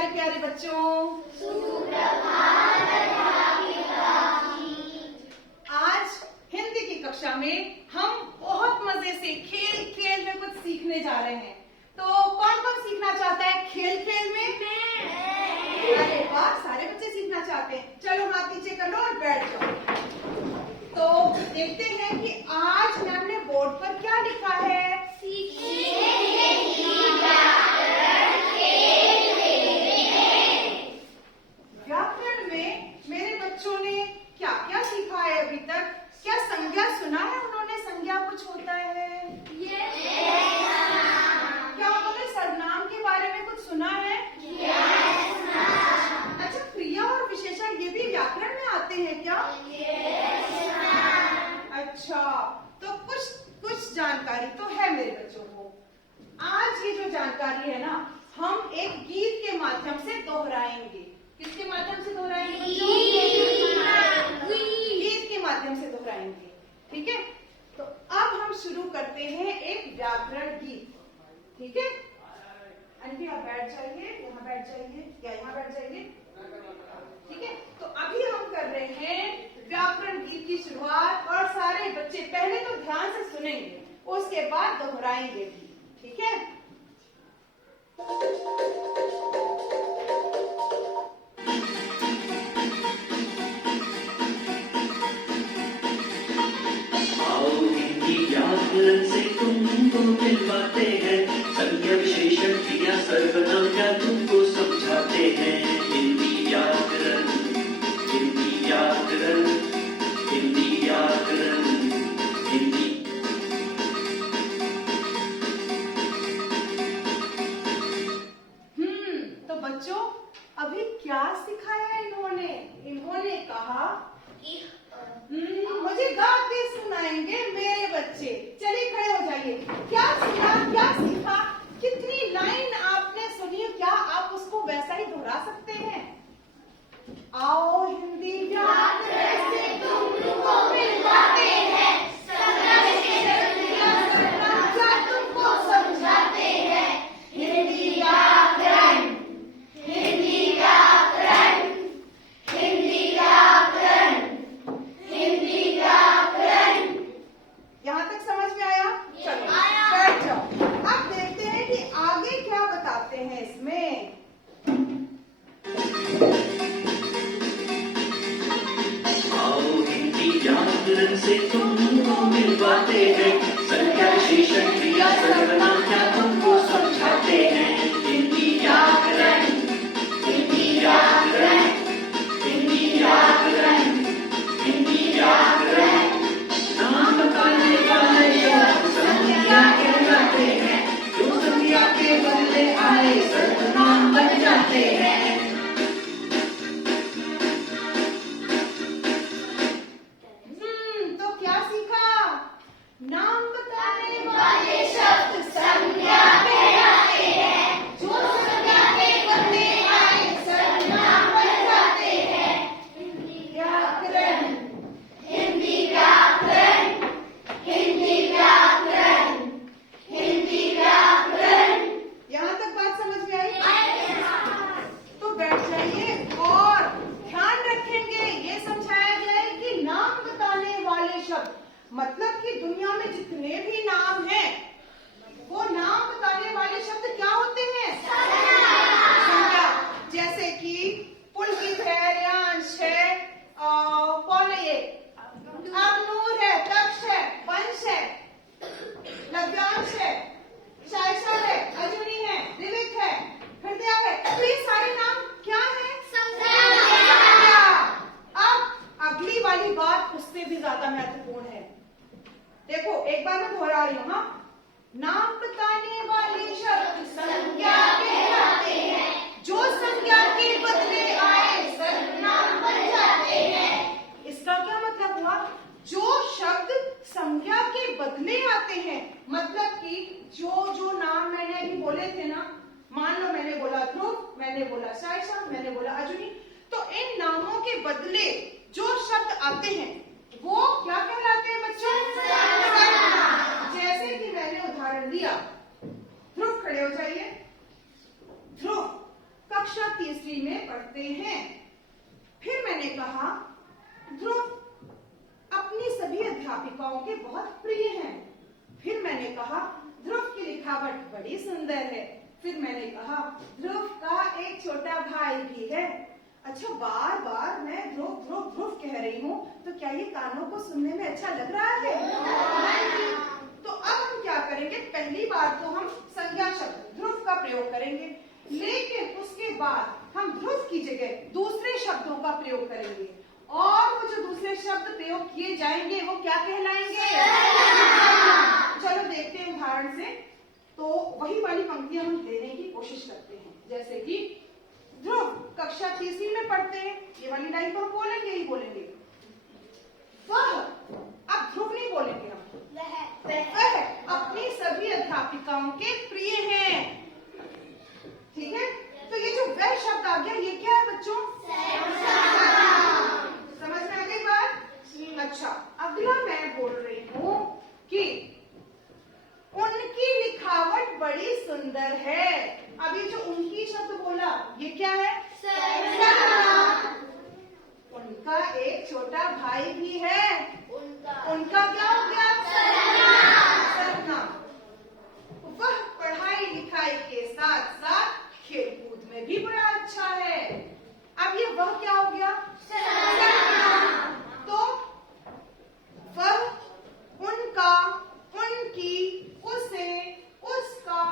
प्यारे प्यारे बच्चों, आज हिंदी की कक्षा में हम बहुत मजे से खेल खेल में कुछ सीखने जा रहे हैं। तो कौन कौन सीखना चाहता है खेल खेल में? अरे वाह, सारे बच्चे सीखना चाहते हैं। चलो हाथ नीचे कर लो और बैठ जाओ। तो देखते हैं कि आज मैम ने बोर्ड पर क्या लिखा है। व्याकरण में मेरे बच्चों ने क्या क्या सीखा है अभी तक? क्या संज्ञा सुना है उन्होंने? संज्ञा कुछ होता है? क्या उन्होंने सर्वनाम के बारे में कुछ सुना है? अच्छा, क्रिया और विशेषण ये भी व्याकरण में आते हैं क्या? अच्छा, तो कुछ जानकारी तो है मेरे बच्चों को। आज ये जो जानकारी है ना, हम एक गीत के माध्यम से दोहराएंगे। किसके माध्यम से दोहराएंगे बच्चों? गीत के माध्यम से दोहराएंगे। ठीक है, तो अब हम शुरू करते हैं एक व्याकरण गीत। ठीक है आंटी, आप बैठ जाइए, यहाँ बैठ जाइए या यहाँ बैठ जाइए। ठीक है, तो अभी हम कर रहे हैं व्याकरण गीत की शुरुआत और सारे बच्चे पहले तो ध्यान से सुनेंगे, उसके बाद दोहराएंगे भी। ठीक है, आओ हिंदी व्याकरण से तुमको मिलवाते हैं, संज्ञा विशेषण क्रिया सर्वनाम क्या तुमको समझाते हैं। हिंदी व्याकरण, हिंदी व्याकरण, हिंदी व्याकरण, हिंदी। तो बच्चों अभी क्या सिखाया इन्होंने? इन्होंने कहा मुझे गा के सुनाएंगे मेरे बच्चे। चलिए खड़े हो जाइए। क्या सुना, क्या सीखा, कितनी लाइन आपने सुनी, क्या आप उसको वैसा ही दोहरा सकते हैं? आओ हिंदी व्याकरण से तुमको मिलवाते हैं, संज्ञा विशेषण क्रिया सर्वनाम क्या तुमको समझाते हैं। हिंदी व्याकरण, हिंदी व्याकरण, हिंदी व्याकरण, हिंदी व्याकरण। यहाँ तक समझ में आया? चलो बैठ जाओ। अब देखते हैं कि आगे क्या बताते हैं इसमें। आओ हिंदी व्याकरण से तुमको मिलवाते हैं, संज्ञा विशेषण क्रिया सर्वनाम क्या तुमको समझाते हैं। हिंदी व्याकरण, हिंदी व्याकरण, हिंदी व्याकरण, हिंदी व्याकरण। नाम बताने वाले शब्द संज्ञा कहलाते हैं, जो संज्ञा के बदले आए सर्वनाम बन जाते हैं। तो क्या सीखा? नाम बताने वाले शब्द संज्ञा कहलाते हैं, जो संज्ञा के बदले आए सर्वनाम बन जाते हैं। हिंदी व्याकरण, हिंदी व्याकरण, हिंदी व्याकरण, हिंदी व्याकरण। यहाँ तक बात समझ में आई? तो बैठ जाइए और ध्यान रखेंगे। ये समझाया गया है कि नाम बताने वाले शब्द मतलब कि दुनिया में जितने भी नाम हैं, वो नाम बताने वाले शब्द क्या होते हैं? संज्ञा। जैसे कि पुलकित है, रियांश है, कौन है ये, अबनूर है, तक्ष है, वंश है, लव्यांश है, शायशा है, अजुनी है, दिविक है, हृदय है। तो ये सारे नाम क्या है? संज्ञा। अब अगली वाली बात उससे भी ज्यादा महत्वपूर्ण है। देखो एक बार मैं दोहरा रही हूँ। नाम बताने वाले शब्द संज्ञा कहलाते हैं, जो संज्ञा के बदले आए सर्वनाम बन जाते हैं। इसका क्या मतलब हुआ? जो शब्द संज्ञा के बदले आते हैं, मतलब कि जो नाम मैंने अभी बोले थे ना, मान लो मैंने बोला ध्रुव, मैंने बोला सायशा, मैंने बोला अजुनी, तो इन नामों के बदले जो शब्द आते हैं वो क्या कहलाते हैं बच्चों? जैसे कि मैंने उदाहरण दिया, ध्रुव, खड़े हो जाइए। ध्रुव कक्षा तीसरी में पढ़ते हैं। फिर मैंने कहा ध्रुव अपनी सभी अध्यापिकाओं के बहुत प्रिय हैं। फिर मैंने कहा ध्रुव की लिखावट बड़ी सुंदर है। फिर मैंने कहा ध्रुव का एक छोटा भाई भी है। अच्छा, बार बार मैं ध्रुव ध्रुव ध्रुव कह रही हूँ, तो क्या ये कानों को सुनने में अच्छा लग रहा है? तो अब हम क्या करेंगे, पहली बार तो हम संज्ञा शब्द ध्रुव का प्रयोग करेंगे, लेकिन उसके बाद हम ध्रुव की जगह दूसरे शब्दों का प्रयोग करेंगे, और वो जो दूसरे शब्द प्रयोग किए जाएंगे वो क्या कहलाएंगे? चलो देखते हैं उदाहरण से। तो वही वाली पंक्तियां हम देने की कोशिश करते हैं, जैसे कि ध्रुव कक्षा तीसरी में पढ़ते हैं, ये वाली लाइन को हम बोलेंगे ही बोलेंगे। वह, अब ध्रुव नहीं बोलेंगे हम, वह अपनी सभी अध्यापिकाओं के प्रिय हैं। ठीक है, तो ये जो वह शब्द आ गया, ये क्या है बच्चों? समझ में आ गई बात? अच्छा, अगला मैं बोल रही हूँ कि उनकी लिखावट बड़ी सुंदर है। अब ये जो उनकी शब्द बोला, ये क्या है? उनका एक छोटा भाई भी है। उनका क्या हो गया? सरनाम। वह पढ़ाई लिखाई के साथ साथ खेलकूद में भी बड़ा अच्छा है। अब ये वह क्या हो गया? तो वह, उनका, उनकी, उसे, उसका,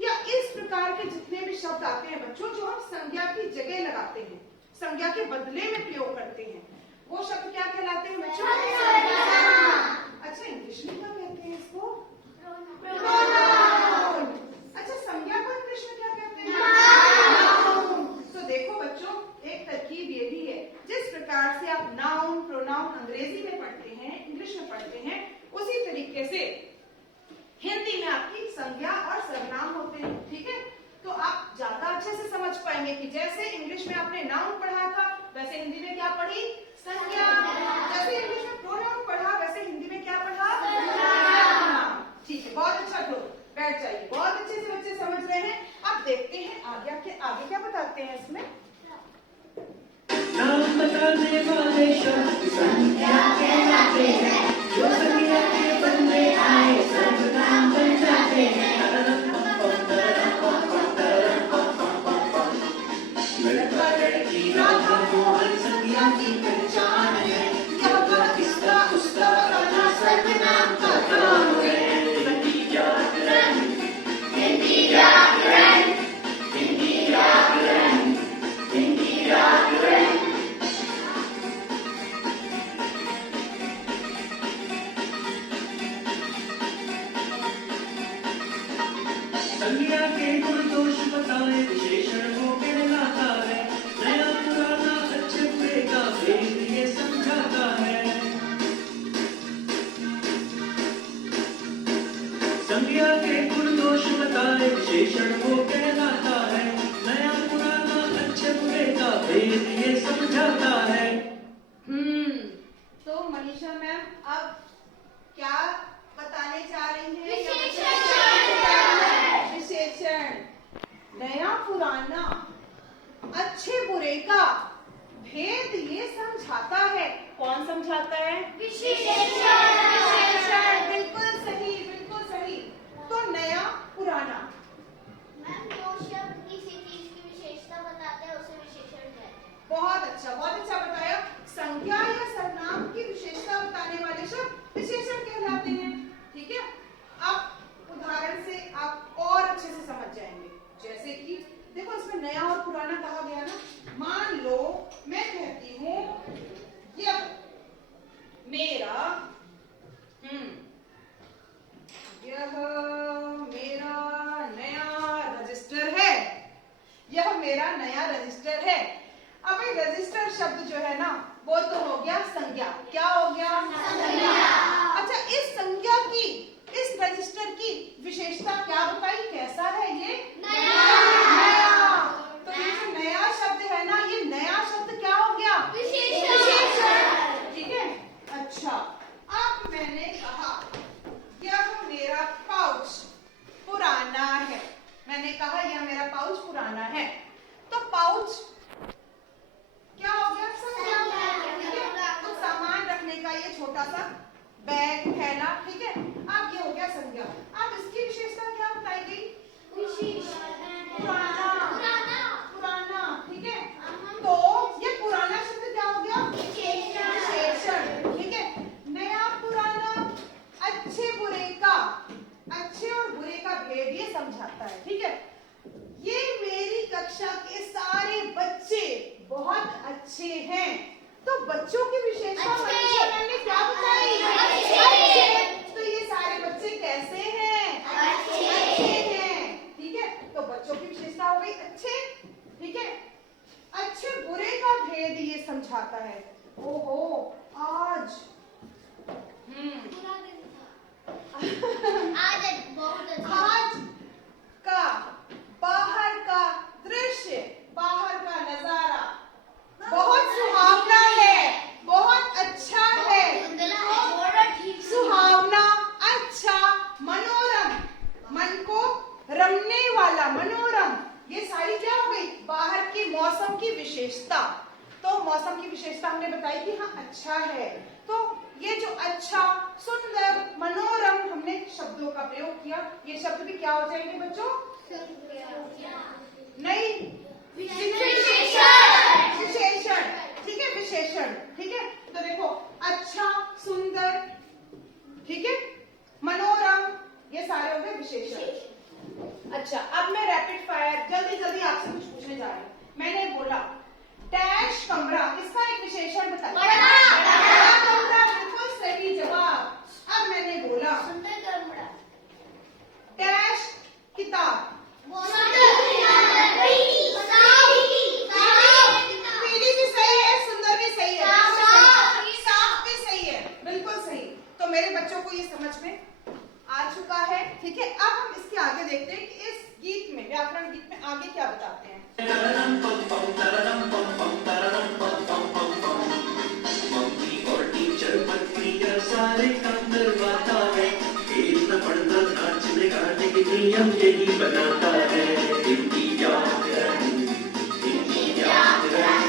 या इस प्रकार के जितने भी शब्द आते हैं बच्चों, जो हम संज्ञा की जगह लगाते हैं, संज्ञा के बदले में प्रयोग करते हैं, वो शब्द क्या कहलाते हैं बच्चों? अच्छा, इंग्लिश में क्या कहते हैं इसको? प्रोनाउन। अच्छा, संज्ञा को इंग्लिश में क्या कहते हैं? नाउन। तो देखो बच्चों, एक तरकीब ये भी है, जिस प्रकार से आप नाउन प्रोनाउन अंग्रेजी में पढ़ते हैं, इंग्लिश में पढ़ते हैं, उसी तरीके से हिंदी में आपकी संज्ञा और सर्वनाम होते हैं। ठीक है, तो आप ज्यादा अच्छे से समझ पाएंगे कि जैसे इंग्लिश में आपने नाउन पढ़ा था, वैसे हिंदी में क्या पढ़ी? संज्ञा। जैसे इंग्लिश में प्रोनाउन पढ़ा, वैसे हिंदी में क्या पढ़ा? सर्वनाम। ठीक है, बहुत अच्छा, तो बैठ जाइए, बहुत अच्छे से बच्चे समझ रहे हैं। अब देखते हैं आगे क्या बताते हैं इसमें। नाम बताने वाले शब्द संज्ञा कहलाते हैं, जो संज्ञा के बदले आए सर्वनाम बन जाते हैं। लड़का लड़की राधा मोहन संज्ञा की पहचान है, यह किसका उसका खाना सर्वनाम का काम है। हिंदी व्याकरण, हिंदी व्याकरण, हिंदी व्याकरण, हिंदी व्याकरण। संज्ञा के गुण दोष बताए विशेषण वो कहलाता है, नया पुराना अच्छे बुरे का भेद ये समझाता है। संज्ञा के गुण दोष बताए विशेषण वो कहलाता है, नया पुराना अच्छे बुरे का भेद ये समझाता है। तो मनीषा मैम अब क्या बताने जा रही हैं? विशेषण। नया पुराना अच्छे बुरे का भेद ये समझाता है। कौन समझाता है? विशेषण। बिल्कुल सही, बिल्कुल सही। तो नया पुराना, मैम जो शब्द किसी चीज की विशेषता बताते हैं उसे विशेषण कहते हैं। बहुत अच्छा बताया। संज्ञा या सर्वनाम की विशेषता बताने वाले शब्द विशेषण कहलाते हैं। ठीक है, अब उदाहरण से आप और अच्छे से समझ जाएंगे। जैसे कि देखो, इसमें नया और पुराना कहा गया ना। मान लो मैं कहती हूँ यह मेरा यह मेरा नया रजिस्टर है। यह मेरा नया रजिस्टर है। अब ये रजिस्टर शब्द जो है ना, वो तो हो गया संज्ञा। क्या हो गया? संज्ञा। अच्छा, इस संज्ञा की, इस रजिस्टर की विशेषता क्या बताई? कैसा है ये? नया। तो ये जो नया शब्द है ना, ये नया शब्द क्या हो गया? विशेषण। ठीक है, अच्छा, अब मैंने कहा यह मेरा पाउच पुराना है। मैंने कहा यह मेरा पाउच पुराना है। तो पाउच बैग, थैला, ठीक है। अब ये हो गया संज्ञा। अब इसकी विशेषता क्या बताई गई? पुराना, पुराना, ठीक है। तो ये पुराना शब्द क्या हो गया? विशेषण, ठीक है। नया, पुराना, अच्छे बुरे का, अच्छे और बुरे का भेद ये समझाता है, ठीक है। ये मेरी कक्षा के सारे बच्चे बहुत अच्छे हैं। तो बच्चों की विशेषता मनीषा मैम ने क्या बताई? अच्छे। तो ये सारे बच्चे कैसे हैं? अच्छे हैं, ठीक है। तो बच्चों की विशेषता हो गई अच्छे, ठीक है। अच्छे बुरे का भेद ये समझाता है। ओहो, आज आज का बाहर का दृश्य, बाहर का नजारा बहुत सुहावना है, बहुत अच्छा है। सुहावना, अच्छा, मनोरम, मन को रमने वाला, मनोरम, ये सारी क्या हो गई? बाहर की मौसम की विशेषता। तो मौसम की विशेषता हमने बताई कि हाँ अच्छा है। तो ये जो अच्छा, सुंदर, मनोरम हमने शब्दों का प्रयोग किया। ये शब्द भी क्या हो जाएंगे बच्चों? नहीं, विशेषण, ठीक है, विशेषण, ठीक है। तो देखो अच्छा, सुंदर, ठीक है, मनोरम, ये सारे हो गए विशेषण। अच्छा, अब मैं रैपिड फायर जल्दी जल्दी आपसे कुछ पूछने जा रही हूँ। मैंने बोला डैश कमरा, इसका एक विशेषण बताइए। बड़ा कमरा, बिल्कुल सही जवाब। अब मैंने बोला डैश किताब, पीली भी सही है, सुंदर भी सही है, साफ भी सही है, बिल्कुल सही। तो मेरे बच्चों को ये समझ में आ चुका है, ठीक है। अब हम इसके आगे देखते हैं कि इस गीत में, व्याकरण गीत में आगे क्या बताते हैं। मम्मी और टीचर प्रक्रिया सारे काम करवाता है। खेलना, पढ़ना, नाचने, गाने के नियम यही बनाता है। हिंदी व्याकरण, हिंदी व्याकरण,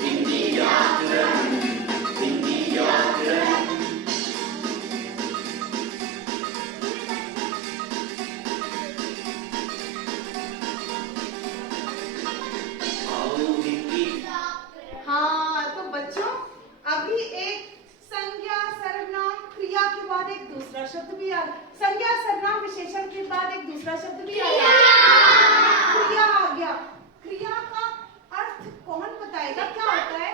हिंदी व्याकरण, हिंदी व्याकरण। हाँ, तो बच्चों अभी एक संज्ञा, सर्वनाम, क्रिया के बाद एक दूसरा शब्द भी आ गया। संज्ञा, सर्वनाम, विशेषण के बाद एक दूसरा शब्द भी आ गया, क्रिया आ गया। क्रिया का अर्थ कौन बताएगा, क्या होता है?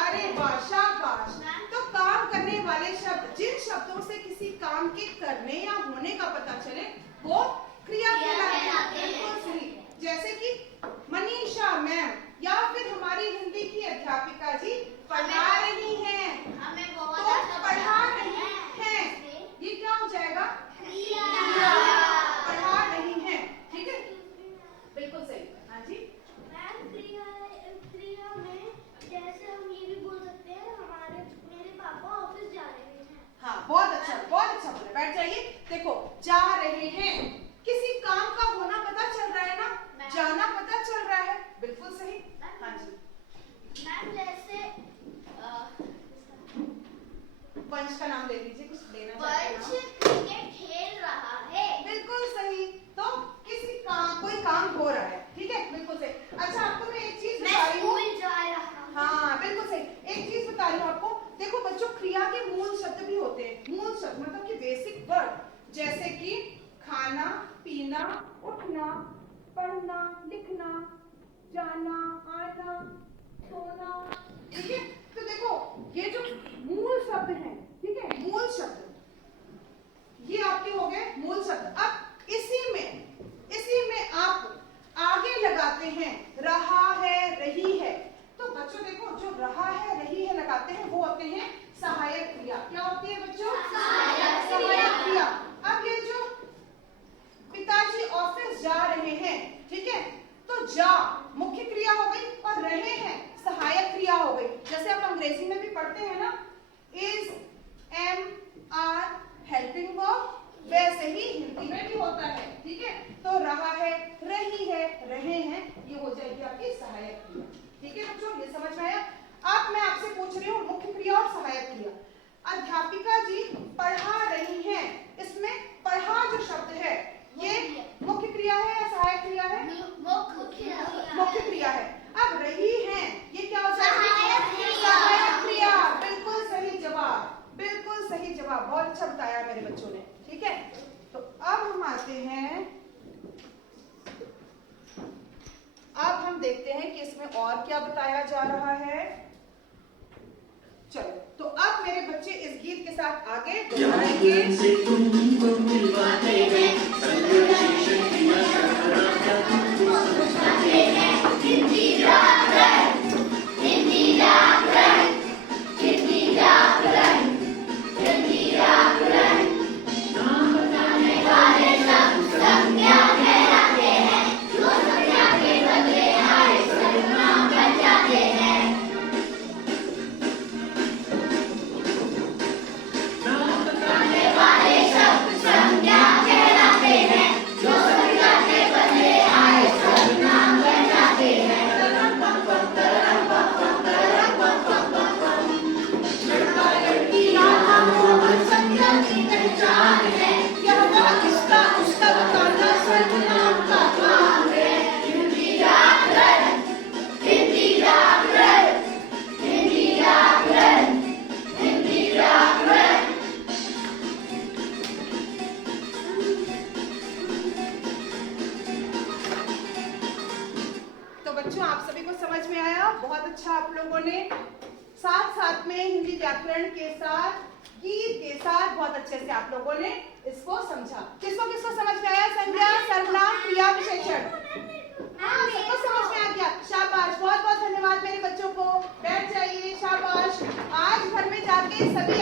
अरे वाह, शाबाश। तो काम करने वाले शब्द, जिन शब्दों से किसी काम के करने या होने का पता चले वो क्रिया कहलाते हैं, बिल्कुल सही। जैसे कि मनीषा मैम या फिर हमारी हिंदी की अध्यापिका जी पढ़ा रही हैं, तो पढ़ा रही हैं, ये क्या हो जाएगा? पढ़ा रही हैं, ठीक है, बिल्कुल सही। हाँ जी, क्रिया में जैसे हम ये भी बोल सकते हैं मेरे पापा ऑफिस जा रहे हैं। हाँ, बहुत अच्छा बोला। बैठ जाइए। देखो, जा रहे हैं, किसी काम का होना पता चल रहा है ना, जाना पता चल रहा है, बिल्कुल सही। हाँ जी मैम, जैसे पंच का नाम ले लीजिए, कुछ लेना पंच चाहते हैं? क्रिकेट खेल रहा है, बिल्कुल सही। तो किसी काम, कोई काम हो रहा है, ठीक है, बिल्कुल सही। अच्छा, आपको मैं एक चीज बता रही हूँ। स्कूल जा रहा हूँ। हाँ, बिल्कुल सही। एक चीज बता रही हूँ आपको। देखो बच्चों, क्रिया के मूल शब्द भी होते हैं। मूल शब्द मतलब कि बेसिक वर्ड, जैसे कि खाना, पीना, उठना, पढ़ना, लिखना, जाना, आना, सोना, ठीक है। तो देखो, ये जो मूल शब्द हैं, ठीक है, मूल शब्द, ये आपके हो गए मूल शब्द। अब इसी में आप आगे लगाते हैं रहा है, रही है। तो बच्चों देखो, जो रहा है, रही है लगाते हैं वो होते हैं सहायक क्रिया। क्या होती है बच्चों? सहायक क्रिया। अब ये जो पिताजी ऑफिस जा रहे हैं, ठीक है, तो जा मुख्य क्रिया हो गई और रहे हैं सहायक क्रिया हो गई। जैसे आप अंग्रेजी में भी पढ़ते हैं ना, is, am, are helping verb, वैसे ही हिंदी में भी होता है, ठीक है। तो रहा है, रही है, रहे हैं, ये हो जाएगी आपकी सहायक क्रिया, ठीक है बच्चों, ये समझ में आया। अब मैं आपसे पूछ रही हूँ मुख्य क्रिया और सहायक क्रिया। अध्यापिका जी पढ़ा रही हैं, इसमें पढ़ा जो शब्द है ये मुख्य क्रिया है या सहायक क्रिया है? मुख्य क्रिया है। अब रही हैं ये क्या हो जाएगा? सहायक क्रिया। बिल्कुल सही जवाब, बिल्कुल सही जवाब, बहुत अच्छा बताया मेरे बच्चों ने। ठीक है, तो अब हम आते हैं, अब हम देखते हैं कि इसमें और क्या बताया जा रहा है। चलो, तो अब मेरे बच्चे इस गीत के साथ आगे दोहराएंगे। से तुमको मिलवाते हैं, संज्ञा विशेषण क्रिया शर्मना क्या तुमको समझाते हैं। हिंदी व्याकरण, हिंदी व्याकरण, हिंदी व्याकरण, हिंदी व्याकरण। नाम बताने वाले शब्द संज्ञा कहलाते हैं, जो संज्ञा के बदले आए सर्वनाम बन जाते हैं। नाम बताने वाले शब्द संज्ञा कहलाते हैं, जो संज्ञा के बदले आए सर्वनाम बन जाते हैं। लड़का लड़की राधा मोहन संज्ञा की पहचान है, यह वो इसका उसका बताना सर्वनाम का काम है। हिंदी व्याकरण, हिंदी व्याकरण, हिंदी व्याकरण, हिंदी व्याकरण। तो बच्चों आप सभी को समझ में आया? बहुत अच्छा आप लोगों ने साथ साथ में हिंदी व्याकरण के साथ गीत के साथ बहुत अच्छे से आप लोगों ने इसको समझा। किसको किसको समझ में आया? संज्ञा, सर्वनाम, क्रिया, विशेषण। हाँ, सबको समझ में आ गया। शाबाश, बहुत बहुत धन्यवाद मेरे बच्चों को। बैठ जाइए, शाबाश। आज घर में जाके सभी